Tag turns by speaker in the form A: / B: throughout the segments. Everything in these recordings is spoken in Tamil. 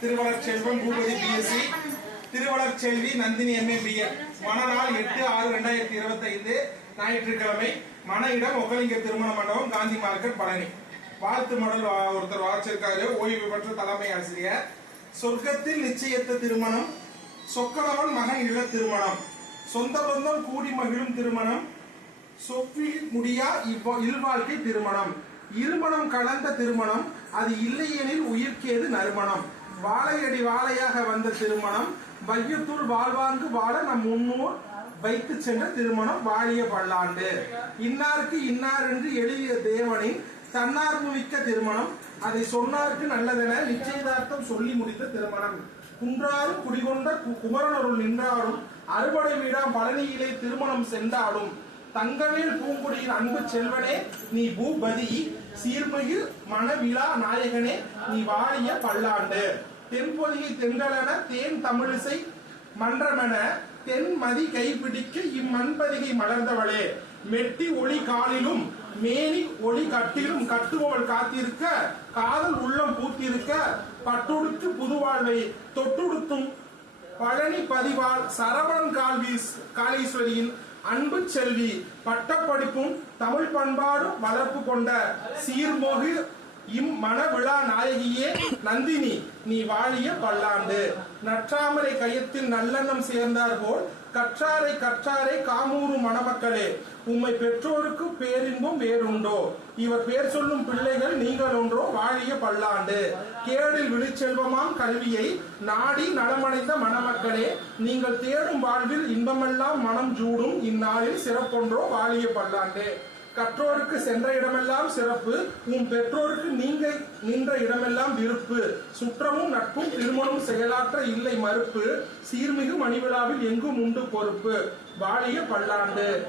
A: திருவளர் செல்வம் பூபதி பிஎஸ்சி திருவளர் செல்வி நந்தினி எம்ஏ பிஎட் மணநாள் எட்டு ஆறு ரெண்டாயிரத்தி இருபத்தி ஐந்து ஞாயிற்றுக்கிழமை மன இடம் ஒக்கலிங்க திருமண மண்டபம் காந்தி மார்க்கெட் பழனி. வாழ்த்து மடல் வா- ஒருத்தர் வாசிச்சிருக்காரு ஓய்வு பெற்ற தலைமை ஆசிரியர். சொர்க்கத்தில் நிச்சயத்த திருமணம். சொக்கலவன் மகன் இல்ல திருமணம். சொந்த பந்தம் கூடி மகிழும் திருமணம். சொப்பி முடியா இவ்வா இல்வாழ்க்கை திருமணம். இருமணம் கலந்த திருமணம். அது இல்லையெனில் உயிர்க்கேது நறுமணம். வாழையடி வாழையாக வந்த திருமணம் வையத்துள் வாழ்வாங்கு வாழ நம் முன்னோர் வைத்து சென்ற திருமணம் வாழிய பல்லாண்டு. இன்னாருக்கு இன்னார் என்று எழுதிய தேவனின் தன்னார்வ மிக்க திருமணம். அதை சொன்னாருக்கு நல்லதென நிச்சயதார்த்தம் சொல்லி முடித்த திருமணம். குன்றாரும் குடிகொண்ட கு- குமரனருள் நின்றாரும் அறுபடை வீடாம் பழனியிலே திருமணம் சென்றாலும் தங்கவேல் பூங்குடியின் அன்பு செல்வனே நீ பூபதி சீர்மிகு மணவிழா நாயகனே நீ வாழிய பல்லாண்டு. தென்பொதிகை தென்றலென தேன் தமிழிசை மன்றமென தென்மதி கைப்பிடிக்க இம்மண்பதிகை மலர்ந்தவளே. மெட்டி ஒளி காலிலும் மேனி ஒளி கட்டிலும் கட்டுபவள் காத்திருக்க காதல் உள்ளம் பூத்திருக்க பட்டுடுத்து புதுவாழ்வை தொட்டுடுத்தும் பழனி பதிவாள் சரவணன் கால்வீஸ் காளீஸ்வரியின் அன்பு செல்வி பட்டப்படிப்பும் தமிழ் பண்பாடும் வளர்ப்பு கொண்ட சீர்மோகு இம் விழா நாயகியே நந்தினி நீ வாழிய பல்லாண்டு நற்றாமரை கையத்தில் நல்லெண்ணம் சேர்ந்தார் போல் கற்றாரை கற்றாரை காமூரு மணமக்களே உம்மை பெற்றோருக்கு பேரின்பம் வேறுண்டோ. இவர் பேர் சொல்லும் பிள்ளைகள் நீங்கள் ஒன்றோ வாழிய பல்லாண்டு. கேடில் விழிச்செல்வமாம் கல்வியை நாடி நலமடைந்த மணமக்களே நீங்கள் தேடும் வாழ்வில் இன்பமெல்லாம் மனம் ஜூடும் இந்நாளில் சிறப்பொன்றோ வாழிய பல்லாண்டு. கற்றோருக்கு சென்ற இடமெல்லாம் சிறப்பு உன் பெற்றோருக்கு நீங்க நின்ற இடமெல்லாம் விருப்பு. சுற்றமும் நட்பும் திருமணம் செயலாற்ற இல்லை மறுப்பு. சீர்மிகு மணிவிழாவில் எங்கும் உண்டு பொறுப்பு. வாழிய பல்லாண்டு.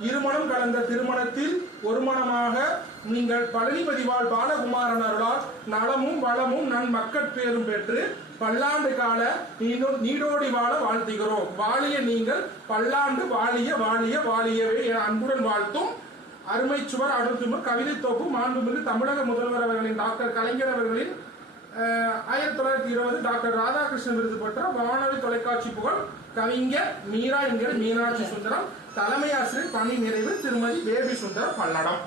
A: இருமணம் கலந்த திருமணத்தில் ஒருமணமாக நீங்கள் பழனிபதி வாழ் பாலகுமாரன் அருளால் நலமும் வளமும் நன் மக்கட்பேரும் பெற்று பல்லாண்டு கால நீடோ- நீடோடி வாழ வாழ்த்துகிறோம். வாழிய நீங்கள் பல்லாண்டு வாழிய வாழிய வாழியவே என அன்புடன் வாழ்த்தும் அருமை சுவர் அடுத்தும் கவிதை தொகுப்பு மாண்புமிகு தமிழக முதல்வர் அவர்களின் டாக்டர் கலைஞர் அவர்களின் ஆயிரத்தி தொள்ளாயிரத்தி இருபது டாக்டர் ராதாகிருஷ்ணன் விருது பெற்ற வானொலி தொலைக்காட்சி புகழ் கவிஞர் மீரா என்கிற மீனாட்சி சுந்தரம் தலைமை ஆசிரியர் பணி நிறைவு திருமதி பேபி சுந்தரம் பல்லடம்.